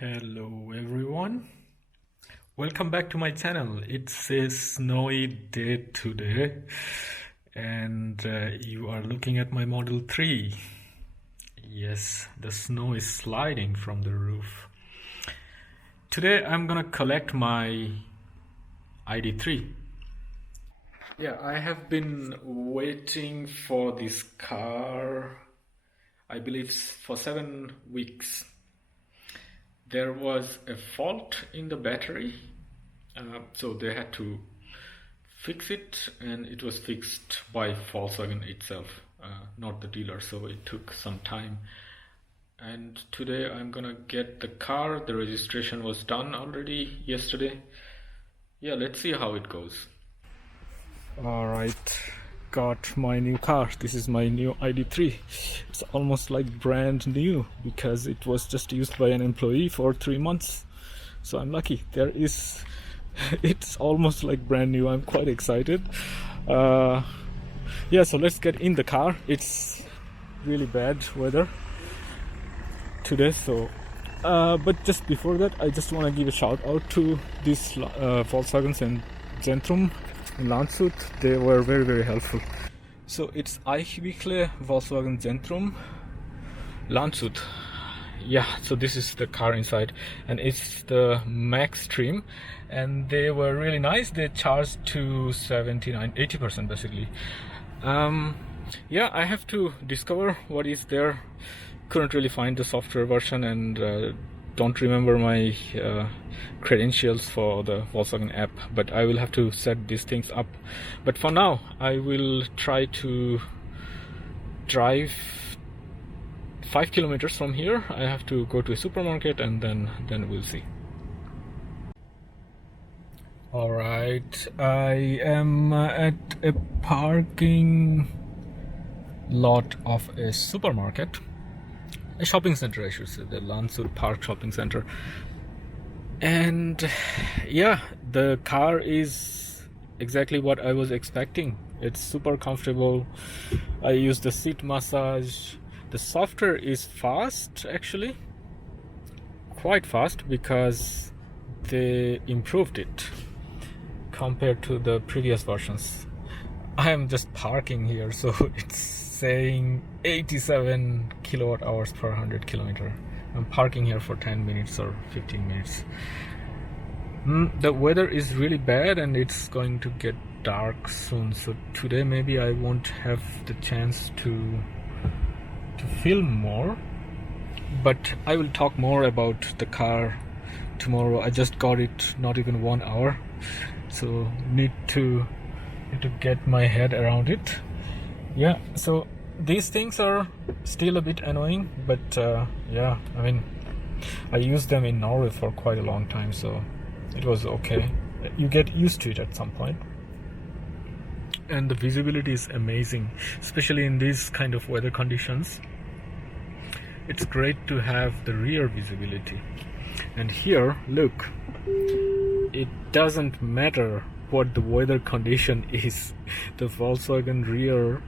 Hello everyone, welcome back to my channel. It's a snowy day today and you are looking at my Model 3. Yes, the snow is sliding from the roof. Today I'm gonna collect my ID.3. Yeah, I have been waiting for this car, I believe, for 7 weeks. There was a fault in the battery, so they had to fix it, and it was fixed by Volkswagen itself, not the dealer, so it took some time. And today I'm gonna get the car. The registration was done already yesterday. Yeah, let's see how it goes. Alright, got my new car. This is my new ID.3. It's almost like brand new because it was just used by an employee for 3 months. So I'm lucky. It's almost like brand new. I'm quite excited. Yeah, so let's get in the car. It's really bad weather today, so but just before that, I just want to give a shout out to these Volkswagens and Zentrum in Landshut. They were very helpful. So it's Eichwickle Volkswagen Zentrum Landshut. Yeah, so this is the car inside, and it's the Max Stream, and they were really nice. They charged to 79-80% basically. Yeah, I have to discover what is there. Couldn't really find the software version, and don't remember my credentials for the Volkswagen app, but I will have to set these things up. But for now, I will try to drive 5 kilometers from here. I have to go to a supermarket, and then we'll see. Alright, I am at a parking lot of a supermarket. A shopping center, I should say, the Landshut Park Shopping Center. And yeah, the car is exactly what I was expecting. It's super comfortable. I use the seat massage. The software is fast, actually, quite fast, because they improved it compared to the previous versions. I am just parking here, so it's saying 87 kilowatt hours per 100 kilometer. I'm parking here for 10 minutes or 15 minutes. The weather is really bad, and it's going to get dark soon, so today maybe I won't have the chance to film more, but I will talk more about the car tomorrow. I just got it not even 1 hour, so need to get my head around it. Yeah, so these things are still a bit annoying, but yeah, I mean, I used them in Norway for quite a long time, so it was okay. You get used to it at some point. And the visibility is amazing, especially in these kind of weather conditions. It's great to have the rear visibility. And here, look, it doesn't matter what the weather condition is, the Volkswagen rear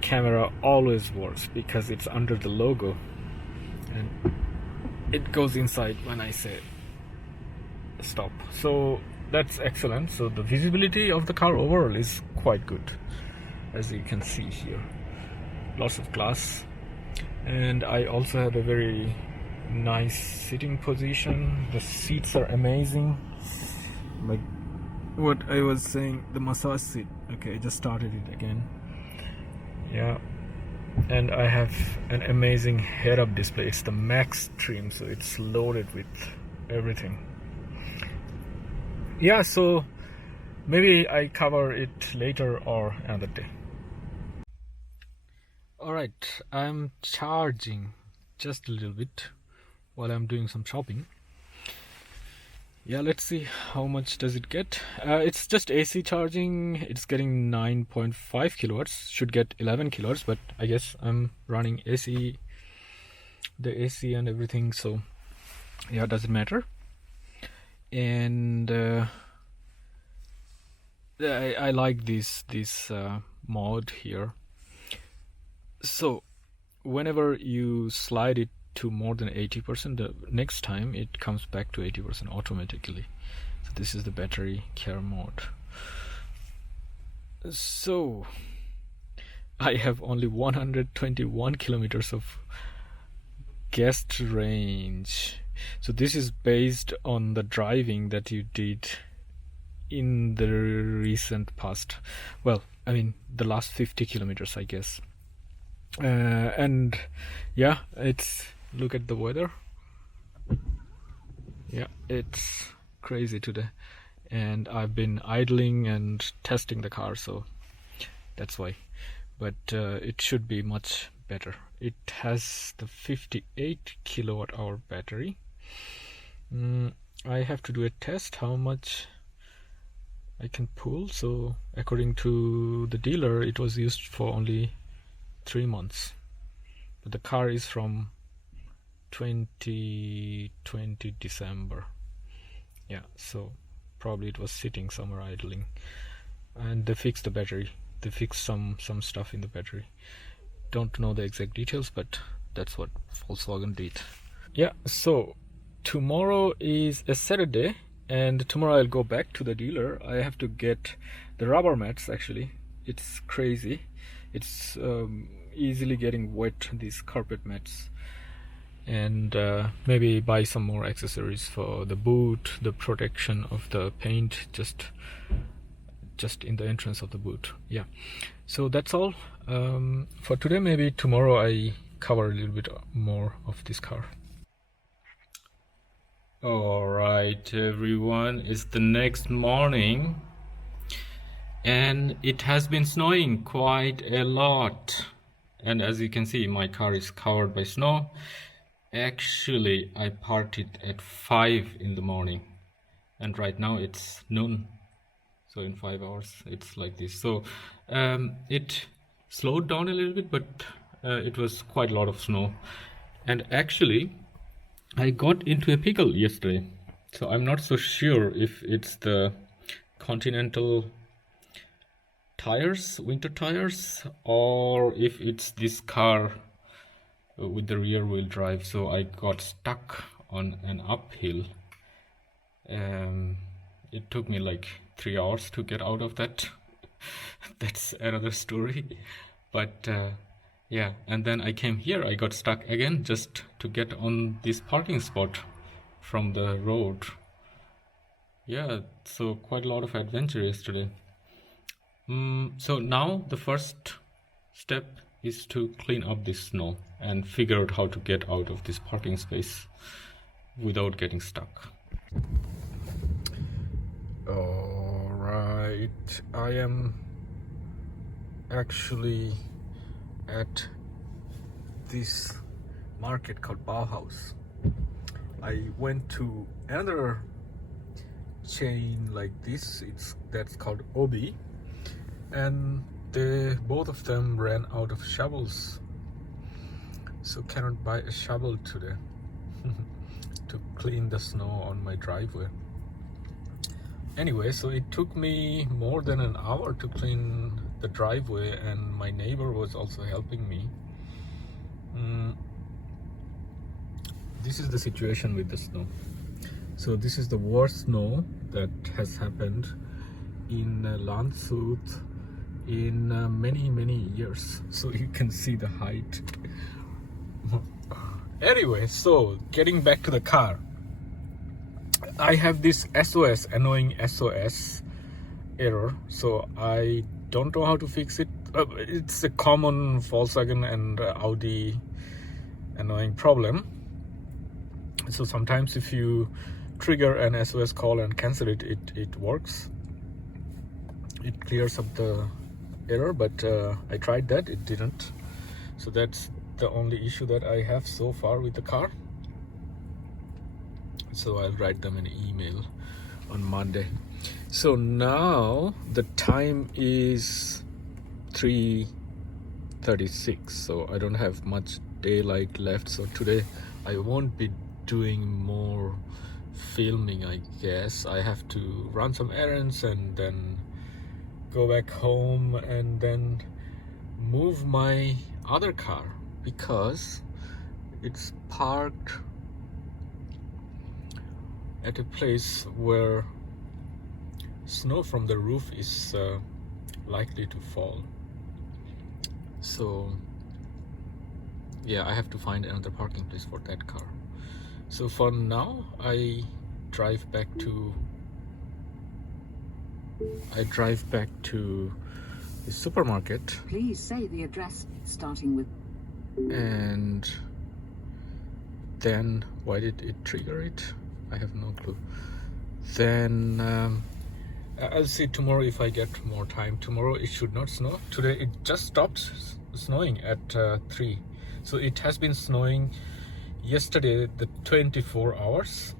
camera always works because it's under the logo, and it goes inside when I say stop. So that's excellent. So the visibility of the car overall is quite good, as you can see here. Lots of glass, and I also have a very nice sitting position. The seats are amazing. Like what I was saying, the massage seat. Okay, I just started it again. Yeah, and I have an amazing head-up display. It's the Max Stream, so it's loaded with everything. Yeah, so maybe I cover it later or another day. Alright, I'm charging just a little bit while I'm doing some shopping. Yeah, let's see how much does it get. It's just AC charging. It's getting 9.5 kilowatts. Should get 11 kilowatts, but I guess I'm running AC, the AC and everything, so yeah, it doesn't matter. And I like this mod here. So whenever you slide it to more than 80%, the next time it comes back to 80% automatically. So this is the battery care mode. So I have only 121 kilometers of guest range. So this is based on the driving that you did in the recent past. Well, I mean the last 50 kilometers, I guess. And yeah, it's, look at the weather. Yeah, it's crazy today, and I've been idling and testing the car, so that's why. But it should be much better. It has the 58 kilowatt hour battery. I have to do a test how much I can pull. So according to the dealer, it was used for only 3 months, but the car is from 2020 December. Yeah, so probably it was sitting somewhere idling, and they fixed the battery. They fixed some stuff in the battery. Don't know the exact details, but that's what Volkswagen did. Yeah, so tomorrow is a Saturday, and tomorrow I'll go back to the dealer. I have to get the rubber mats. Actually, it's crazy. It's easily getting wet, these carpet mats, and maybe buy some more accessories for the boot, the protection of the paint, just in the entrance of the boot. Yeah, so that's all for today. Maybe tomorrow I cover a little bit more of this car. All right, everyone, it's the next morning, and it has been snowing quite a lot, and as you can see, my car is covered by snow. Actually, I parked it at 5 in the morning, and right now it's noon, so in 5 hours it's like this. So it slowed down a little bit, but it was quite a lot of snow. And actually I got into a pickle yesterday, so I'm not so sure if it's the Continental tires, winter tires, or if it's this car with the rear wheel drive. So I got stuck on an uphill. It took me like 3 hours to get out of that. That's another story. But yeah, and then I came here, I got stuck again just to get on this parking spot from the road. Yeah, so quite a lot of adventure yesterday. So now the first step is to clean up this snow and figure out how to get out of this parking space without getting stuck. All right, I am actually at this market called Bauhaus. I went to another chain like this, that's called Obi, and both of them ran out of shovels, so cannot buy a shovel today to clean the snow on my driveway. Anyway, so it took me more than an hour to clean the driveway, and my neighbor was also helping me. This is the situation with the snow. So this is the worst snow that has happened in Landshut in many years. So you can see the height. Anyway, so getting back to the car, I have this annoying SOS error, so I don't know how to fix it. It's a common Volkswagen and Audi annoying problem. So sometimes if you trigger an SOS call and cancel it, it works. It clears up the error, but I tried that, it didn't. So that's the only issue that I have so far with the car. So I'll write them an email on Monday. So now the time is 3:36, so I don't have much daylight left. So today I won't be doing more filming, I guess. I have to run some errands and then go back home and then move my other car, because it's parked at a place where snow from the roof is likely to fall. So yeah, I have to find another parking place for that car. So for now, I drive back to the supermarket. Please say the address starting with. And then why did it trigger it? I have no clue. Then I'll see tomorrow if I get more time. Tomorrow it should not snow. Today it just stopped snowing at 3. So it has been snowing yesterday the 24 hours,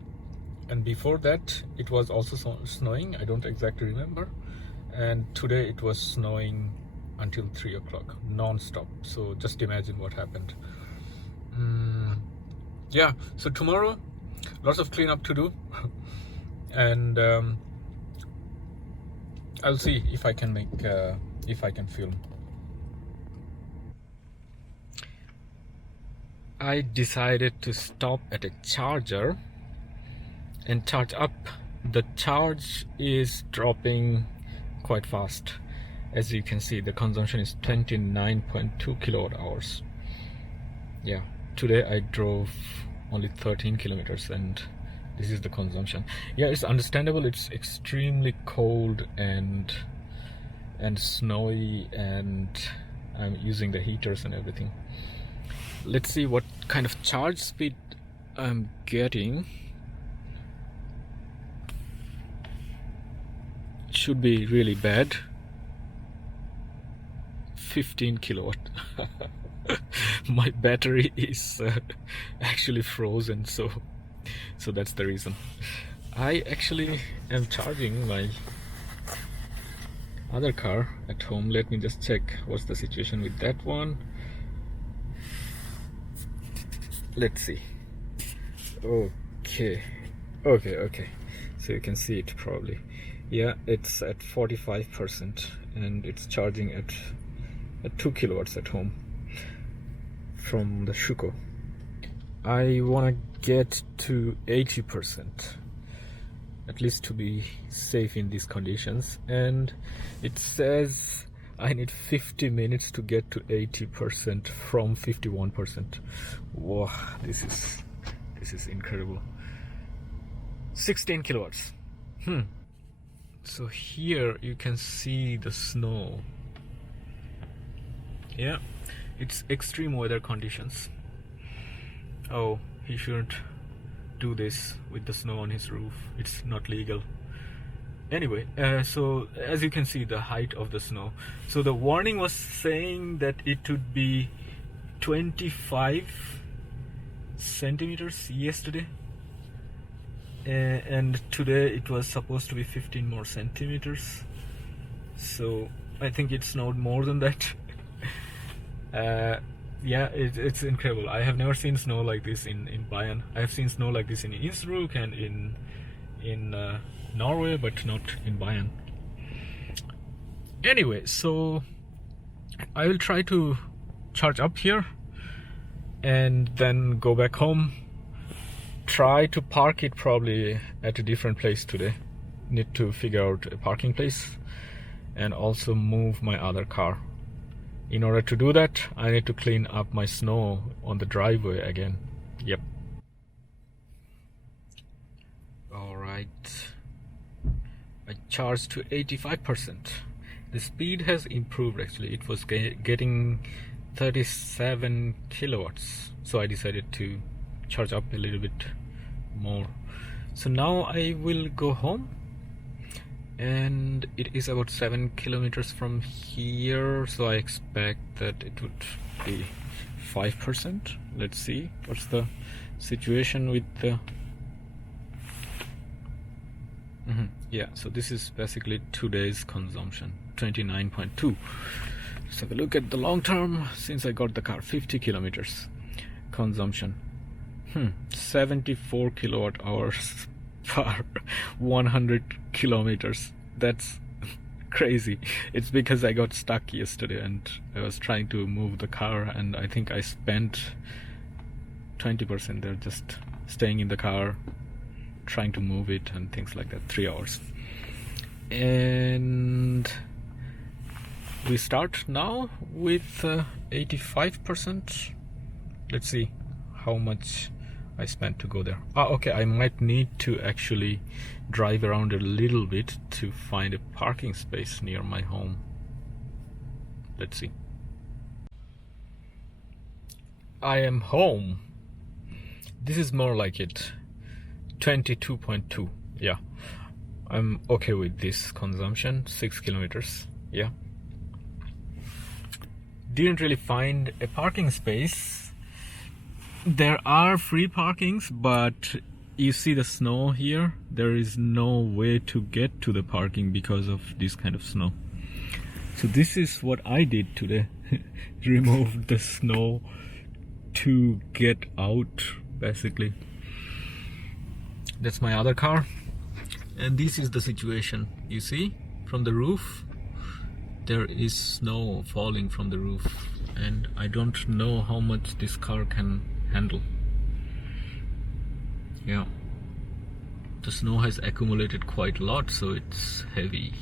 and before that it was also snowing. I don't exactly remember. And today it was snowing until 3 o'clock non-stop. So just imagine what happened. Yeah, so tomorrow lots of cleanup to do. And I'll see if I can make if I can film. I decided to stop at a charger and charge up. The charge is dropping quite fast. As you can see, the consumption is 29.2 kilowatt hours. Yeah, today I drove only 13 kilometers and this is the consumption. Yeah, it's understandable. It's extremely cold and snowy, and I'm using the heaters and everything. Let's see what kind of charge speed I'm getting. Should be really bad. 15 kilowatt. My battery is actually frozen, so that's the reason. I actually am charging my other car at home. Let me just check what's the situation with that one. Let's see. Okay. So you can see it probably. Yeah, it's at 45% and it's charging at 2 kilowatts at home from the Shuko. I want to get to 80%, at least to be safe in these conditions, and it says I need 50 minutes to get to 80% from 51%. Wow, this is incredible. 16 kilowatts. So here you can see the snow. Yeah, it's extreme weather conditions. Oh, he shouldn't do this with the snow on his roof. It's not legal. Anyway, so as you can see the height of the snow. So the warning was saying that it would be 25 centimeters yesterday. And today it was supposed to be 15 more centimeters. So I think it snowed more than that. Yeah, it's incredible. I have never seen snow like this in Bayern. I have seen snow like this in Innsbruck and in Norway, but not in Bayern. Anyway, so I will try to charge up here and then go back home. Try to park it probably at a different place today. Need to figure out a parking place and also move my other car. In order to do that, I need to clean up my snow on the driveway again. Yep. Alright. I charged to 85%. The speed has improved actually. It was getting 37 kilowatts. So I decided to charge up a little bit more. So now I will go home. And it is about 7 kilometers from here, so I expect that it would be 5%. Let's see what's the situation with the yeah, so this is basically today's consumption, 29.2. Let's have a look at the long term. Since I got the car, 50 kilometers consumption, 74 kilowatt hours per 100 kilometers. That's crazy. It's because I got stuck yesterday and I was trying to move the car, and I think I spent 20% they're just staying in the car, trying to move it and things like that. 3 hours. And we start now with 85%. Let's see how much I spent to go there. Okay, I might need to actually drive around a little bit to find a parking space near my home. Let's see. I am home. This is more like it. 22.2. Yeah, I'm okay with this consumption. 6 kilometers. Yeah, didn't really find a parking space. There are free parkings, but you see the snow here. There is no way to get to the parking because of this kind of snow. So this is what I did today. Removed the snow to get out, basically. That's my other car. And this is the situation. You see, from the roof, there is snow falling from the roof. And I don't know how much this car can handle. Yeah, the snow has accumulated quite a lot, so it's heavy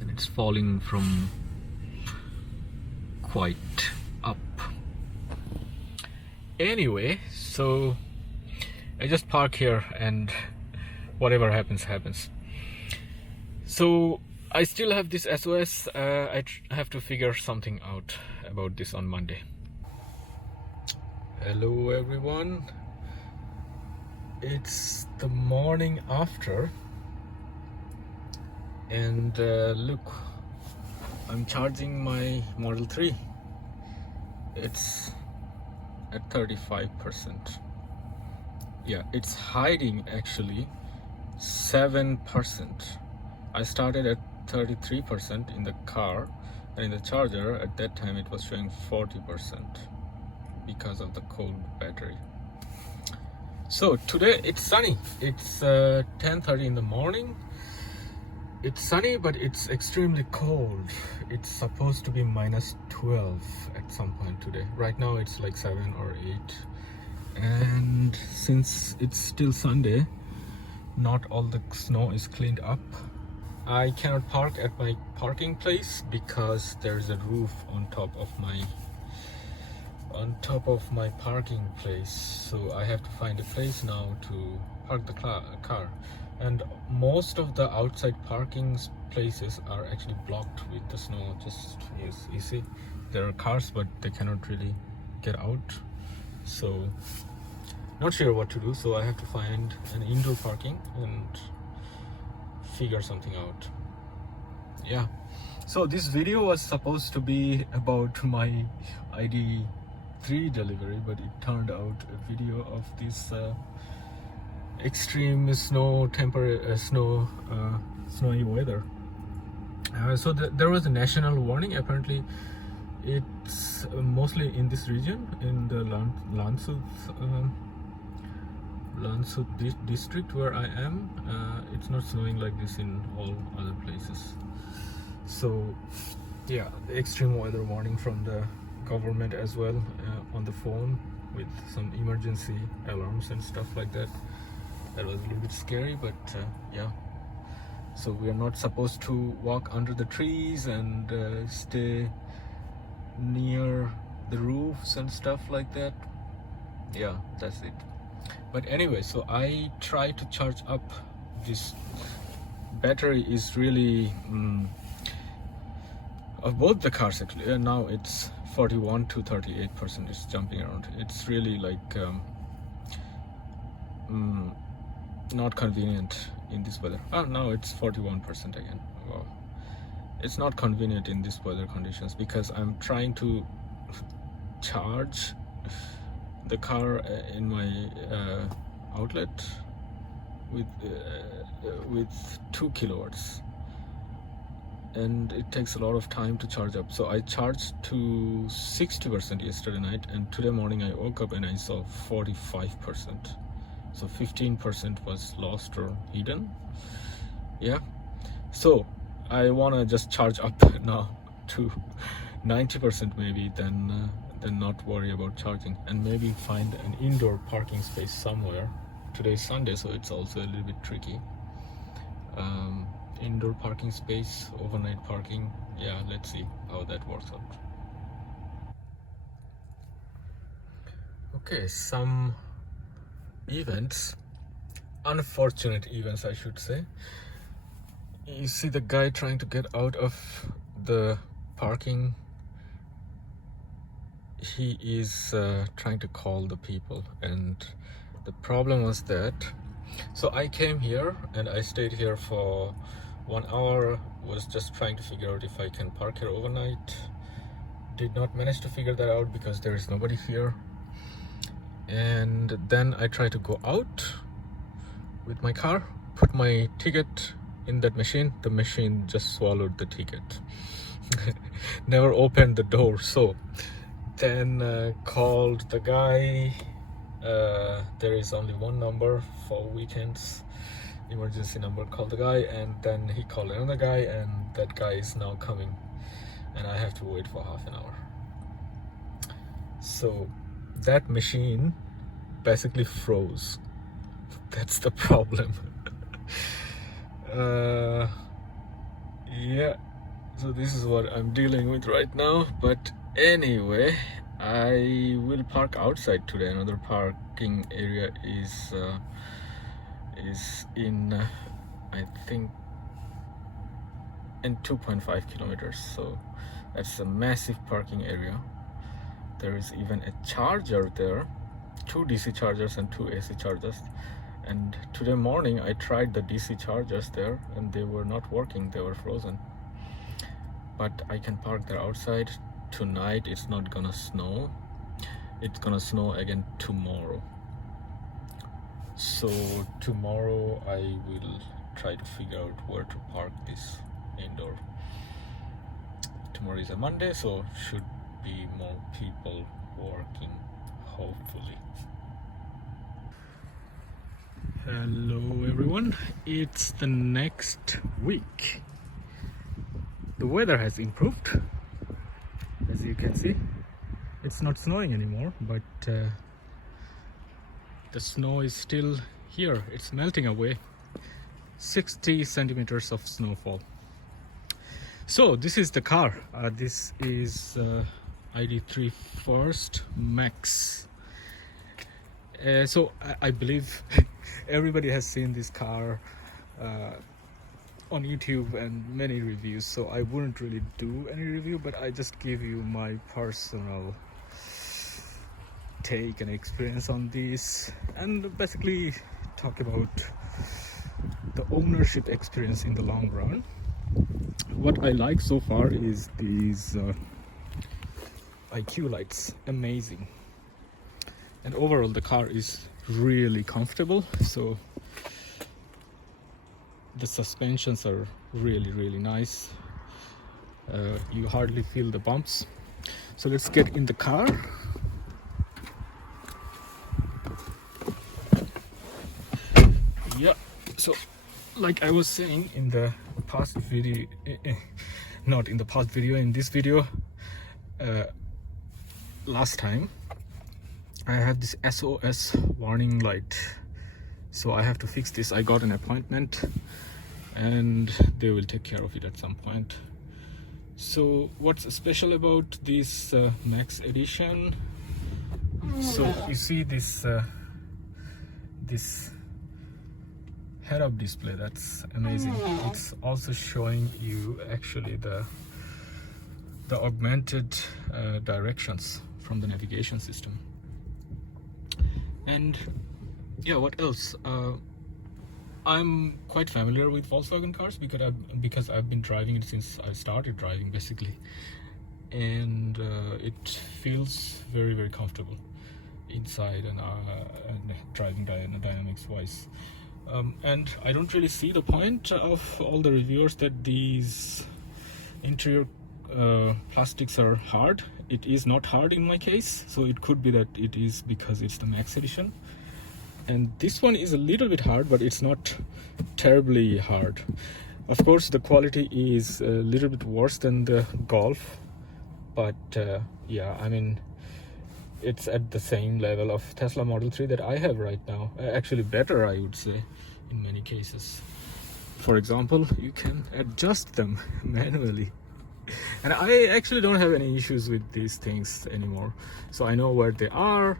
and it's falling from quite up. Anyway, so I just park here and whatever happens happens. So I still have this SOS. I have to figure something out about this on Monday. Hello everyone, it's the morning after, and look, I'm charging my Model 3. It's at 35%. Yeah, it's hiding actually 7%. I started at 33% in the car, and in the charger at that time it was showing 40%. Because of the cold battery. So today it's sunny. It's 10:30 in the morning. It's sunny, but it's extremely cold. It's supposed to be -12 at some point today. Right now it's like 7 or 8. And since it's still Sunday, not all the snow is cleaned up. I cannot park at my parking place because there's a roof on top of my parking place, so I have to find a place now to park the car. And most of the outside parking places are actually blocked with the snow. Just you see, there are cars, but they cannot really get out. So not sure what to do. So I have to find an indoor parking and figure something out. Yeah. So this video was supposed to be about my ID.3 delivery, but it turned out a video of this extreme snowy weather. So there was a national warning. Apparently, it's mostly in this region, in the Landshut district where I am. It's not snowing like this in all other places. So yeah, the extreme weather warning from the government as well, on the phone with some emergency alarms and stuff like that. That was a little bit scary, but yeah. So we are not supposed to walk under the trees and stay near the roofs and stuff like that. Yeah, that's it. But anyway, so I try to charge up. This battery is really of both the cars actually. Now it's 41 to 38%. It's jumping around. It's really like not convenient in this weather. Oh, now it's 41% again. Wow. It's not convenient in this weather conditions because I'm trying to charge the car in my outlet with 2 kilowatts, and it takes a lot of time to charge up. So I charged to 60% yesterday night, and today morning I woke up and I saw 45%. So 15% was lost or hidden. Yeah, so I want to just charge up now to 90% maybe, then than not worry about charging, and maybe find an indoor parking space somewhere. Today is Sunday, so it's also a little bit tricky. Indoor parking space, overnight parking. Yeah, let's see how that works out. Okay, some events, unfortunate events I should say. You see the guy trying to get out of the parking. He is trying to call the people, and the problem was that, so I came here and I stayed here for 1 hour, was just trying to figure out if I can park here overnight. Did not manage to figure that out because there is nobody here. And then I tried to go out with my car, put my ticket in that machine. The machine just swallowed the ticket. Never opened the door. So then called the guy. There is only one number for weekends, emergency number. Called the guy, and then he called another guy, and that guy is now coming, and I have to wait for half an hour. So that machine basically froze. That's the problem. Yeah, so this is what I'm dealing with right now. But anyway, I will park outside today. Another parking area is in I think in 2.5 kilometers, so that's a massive parking area. There is even a charger there, 2 DC chargers and 2 AC chargers. And today morning I tried the DC chargers there and they were not working, they were frozen. But I can park there outside. Tonight it's not gonna snow. It's gonna snow again tomorrow. So tomorrow I will try to figure out where to park this indoor. Tomorrow is a Monday, so should be more people working, hopefully. Hello everyone, it's the next week. The weather has improved, as you can see. It's not snowing anymore, but the snow is still here. It's melting away. 60 centimeters of snowfall. So this is the car. This is ID.3 First Max. So I believe everybody has seen this car on YouTube and many reviews, so I wouldn't really do any review, but I just give you my personal take and experience on this, and basically talk about the ownership experience in the long run. What I like so far is these IQ lights, amazing. And overall the car is really comfortable, so the suspensions are really nice. You hardly feel the bumps. So let's get in the car. Yeah, so like I was saying in the past video, not in the past video, in this video, last time I have this SOS warning light, so I have to fix this. I got an appointment and they will take care of it at some point. So what's special about this Max edition? So you see this this head-up display, that's amazing. It's also showing you actually the augmented directions from the navigation system. And yeah, what else? I'm quite familiar with Volkswagen cars because I've been driving it since I started driving, basically, and it feels very comfortable inside and driving dynamics wise. And I don't really see the point of all the reviewers that these interior plastics are hard. It is not hard in my case, so it could be that it is because it's the Max edition. And this one is a little bit hard, but it's not terribly hard. Of course, the quality is a little bit worse than the Golf, but yeah, I mean, it's at the same level of Tesla Model 3 that I have right now. Actually better, I would say, in many cases. For example, you can adjust them manually. And I actually don't have any issues with these things anymore. So I know where they are,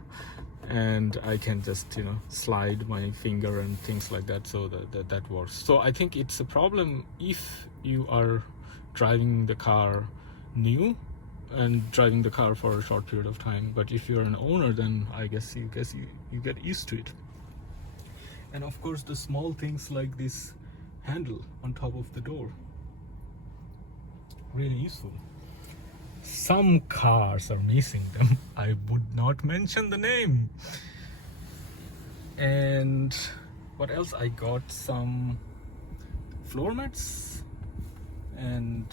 and I can just, you know, slide my finger and things like that, so that works. So I think it's a problem if you are driving the car new and driving the car for a short period of time. But if you're an owner, then I guess you get used to it. And of course, the small things like this handle on top of the door, really useful. Some cars are missing them. I would not mention the name. And what else? I got some floor mats, and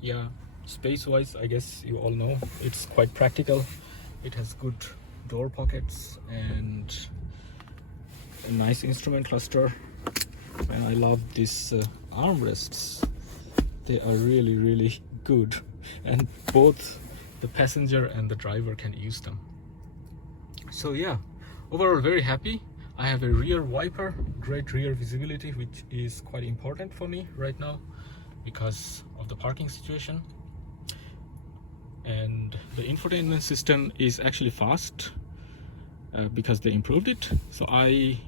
yeah, space wise, I guess you all know it's quite practical. It has good door pockets and a nice instrument cluster, and I love these armrests. They are really good, and both the passenger and the driver can use them. So yeah, overall very happy. I have a rear wiper, great rear visibility, which is quite important for me right now because of the parking situation. And the infotainment system is actually fast because they improved it. So I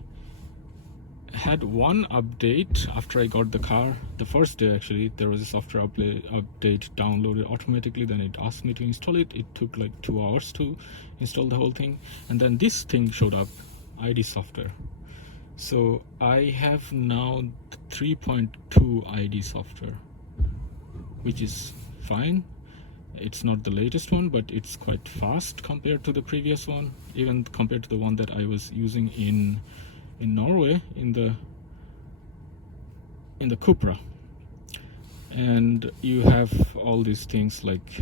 had one update after I got the car. The first day, actually, there was a software update downloaded automatically. Then it asked me to install it. It took like 2 hours to install the whole thing, and then this thing showed up, ID software. So I have now 3.2 ID software, which is fine. It's not the latest one, but it's quite fast compared to the previous one, even compared to the one that I was using in Norway, in the Cupra. And you have all these things like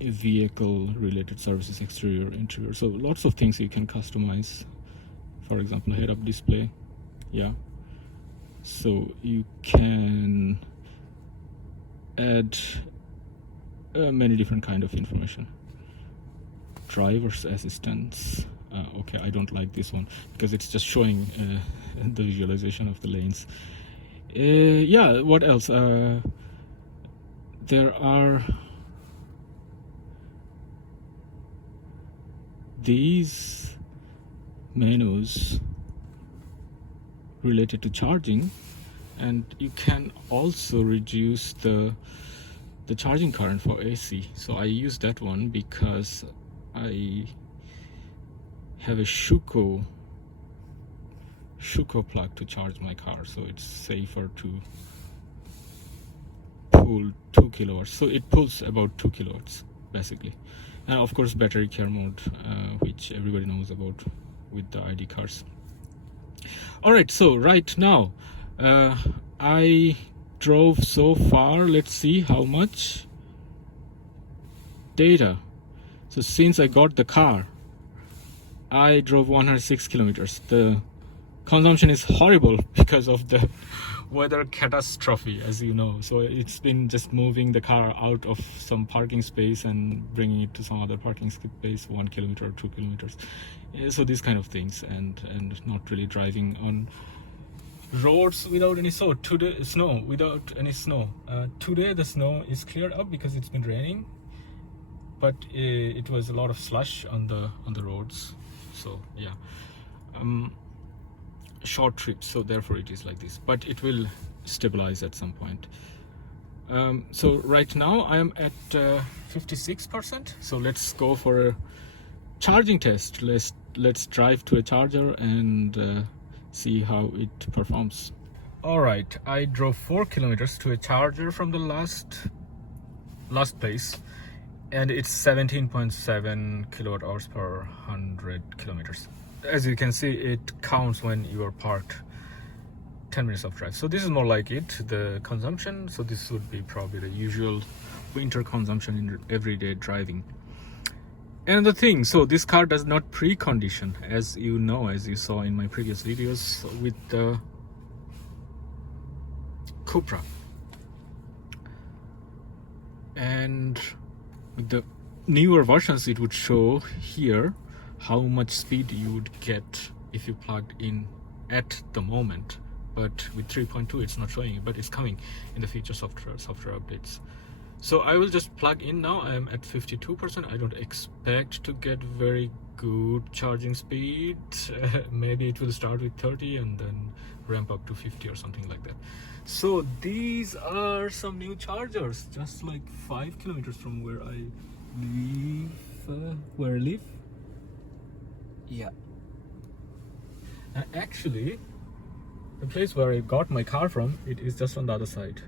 vehicle related services, exterior, interior, so lots of things you can customize. For example, head-up display, yeah, so you can add many different kind of information. Driver's assistance, okay, I don't like this one because it's just showing the visualization of the lanes. Yeah, what else? There are these menus related to charging, and you can also reduce the charging current for AC. So I use that one because I have a Schuko plug to charge my car, so it's safer to pull 2 kilowatts. So it pulls about 2 kilowatts basically. And of course battery care mode, which everybody knows about with the ID cars. Alright, so right now I drove so far, let's see how much data. So since I got the car, I drove 106 kilometers. The consumption is horrible because of the weather catastrophe, as you know. So it's been just moving the car out of some parking space and bringing it to some other parking space, 1 kilometer or 2 kilometers. So these kind of things, and not really driving on roads without any snow, without any snow. Today the snow is cleared up because it's been raining, but it was a lot of slush on the roads. So yeah, short trips, so therefore it is like this, but it will stabilize at some point. So right now I am at 56%. So let's go for a charging test. Let's drive to a charger and see how it performs. All right, I drove 4 kilometers to a charger from the last place, and it's 17.7 kilowatt hours per 100 kilometers. As you can see, it counts when you are parked 10 minutes of drive. So this is more like it, the consumption. So this would be probably the usual winter consumption in everyday driving. And the thing, so this car does not precondition, as you know, as you saw in my previous videos with the Cupra. and with the newer versions it would show here how much speed you would get if you plugged in at the moment, but with 3.2 it's not showing it, but it's coming in the future software updates. So I will just plug in now. I am at 52%. I don't expect to get very good charging speed. Maybe it will start with 30 and then ramp up to 50 or something like that. So these are some new chargers, just like 5 kilometers from where I live. Yeah. Actually, the place where I got my car from, it is just on the other side.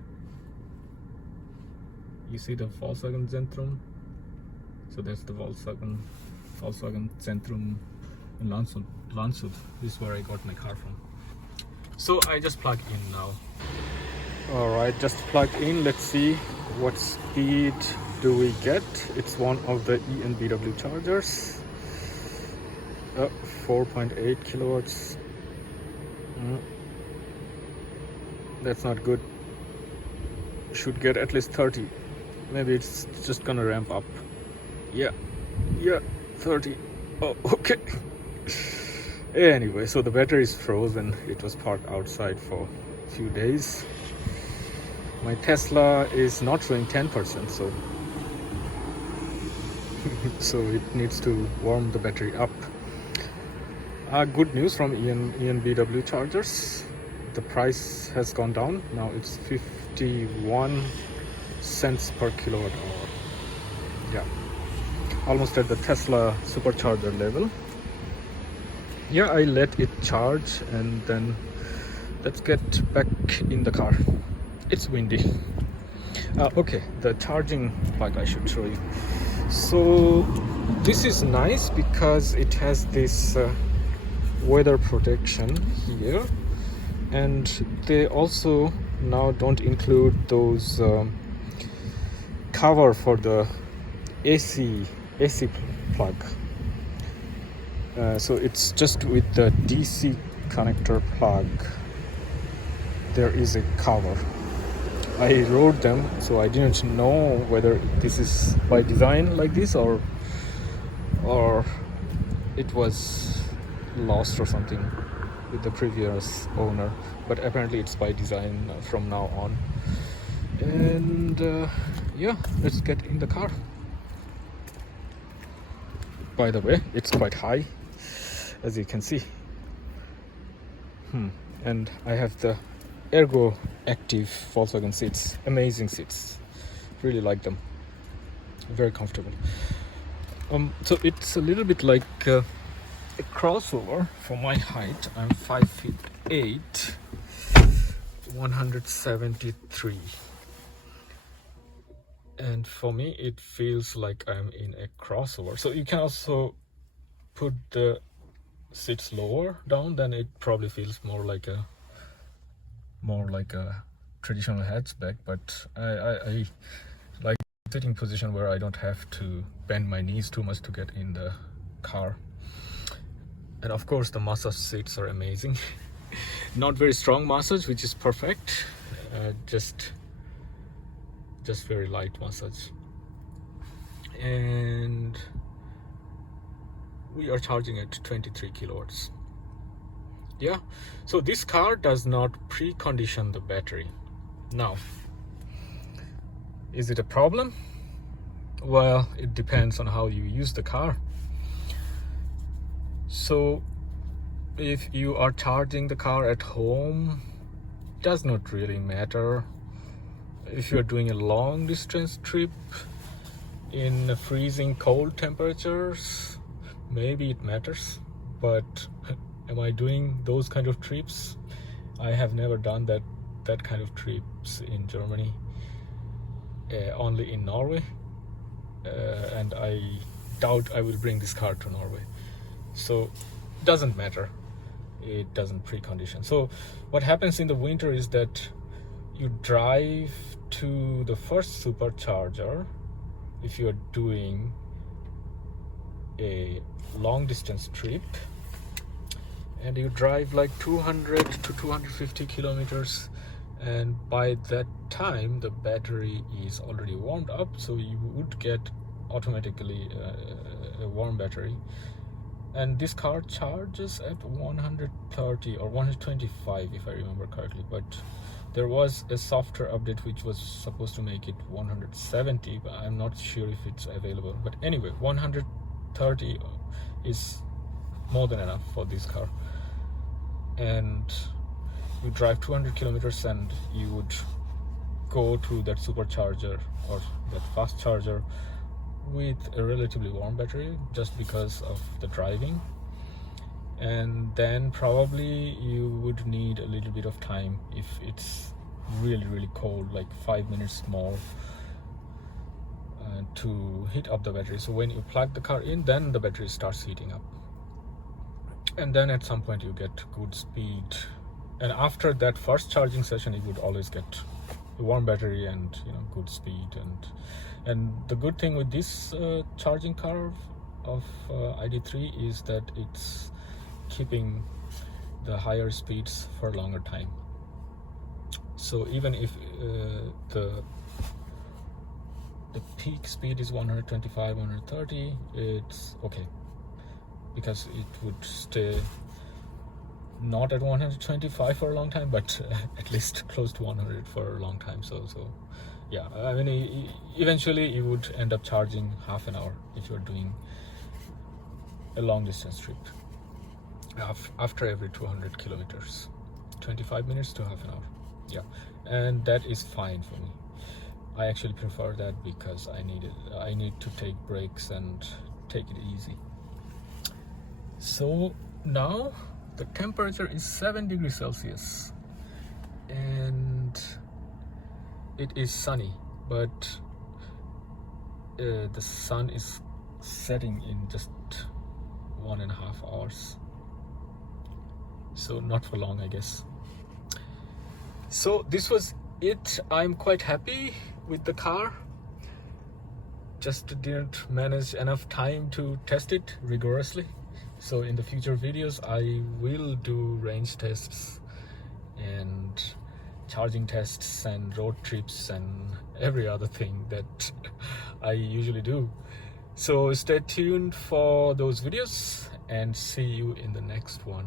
You see the Volkswagen Zentrum? So that's the Volkswagen Zentrum in Landshut. This is where I got my car from. So I just plug in now. Alright, just plug in. Let's see what speed do we get. It's one of the VW chargers. 4.8 kilowatts. That's not good. Should get at least 30. Maybe it's just gonna ramp up. Yeah, 30. Oh, okay. Anyway, so the battery is frozen. It was parked outside for a few days. My Tesla is not showing 10%, so so it needs to warm the battery up. Good news from VW chargers. The price has gone down. Now it's 51 cents per kilowatt hour. Yeah, almost at the Tesla supercharger level. Yeah, I let it charge and then let's get back in the car. It's windy. Okay, the charging plug I should show you. So this is nice because it has this weather protection here, and they also now don't include those cover for the AC plug. So it's just with the DC connector plug. There is a cover. I wrote them, so I didn't know whether this is by design like this or it was lost or something with the previous owner, but apparently it's by design from now on. And yeah, let's get in the car. By the way, it's quite high, as you can see. And I have the Ergo Active Volkswagen seats. Amazing seats. Really like them. Very comfortable. So it's a little bit like a crossover for my height. I'm 5'8", 173. And for me it feels like I'm in a crossover. So you can also put the seats lower down, then it probably feels more like a traditional hatchback. But I like sitting position where I don't have to bend my knees too much to get in the car. And of course the massage seats are amazing. Not very strong massage, which is perfect. Just very light massage. And we are charging at 23 kilowatts. Yeah, so this car does not precondition the battery. Now, is it a problem? Well, it depends on how you use the car. So if you are charging the car at home, it does not really matter. If you're doing a long distance trip in freezing cold temperatures, maybe it matters. But am I doing those kind of trips? I have never done that kind of trips in Germany, only in Norway, and I doubt I will bring this car to Norway. So doesn't matter, it doesn't precondition. So what happens in the winter is that you drive to the first supercharger if you're doing a long distance trip, and you drive like 200 to 250 kilometers, and by that time the battery is already warmed up, so you would get automatically a warm battery. And this car charges at 130 or 125 if I remember correctly, but there was a software update which was supposed to make it 170, but I'm not sure if it's available. But anyway, 130 is more than enough for this car. And you drive 200 kilometers and you would go to that supercharger or that fast charger with a relatively warm battery, just because of the driving. And then probably you would need a little bit of time if it's really cold, like 5 minutes more to heat up the battery. So when you plug the car in, then the battery starts heating up, and then at some point you get good speed. And after that first charging session, you would always get a warm battery and good speed. And the good thing with this charging curve of ID.3 is that it's keeping the higher speeds for a longer time. So even if the peak speed is 125, 130, it's okay, because it would stay not at 125 for a long time, but at least close to 100 for a long time. So yeah, I mean, eventually you would end up charging half an hour if you're doing a long distance trip. After every 200 kilometers, 25 minutes to half an hour. Yeah, and that is fine for me. I actually prefer that because I need to take breaks and take it easy. So now the temperature is 7 degrees Celsius and it is sunny, but the sun is setting in just 1.5 hours, so not for long, I guess. So this was it. I'm quite happy with the car, just didn't manage enough time to test it rigorously. So in the future videos I will do range tests and charging tests and road trips and every other thing that I usually do. So stay tuned for those videos and see you in the next one.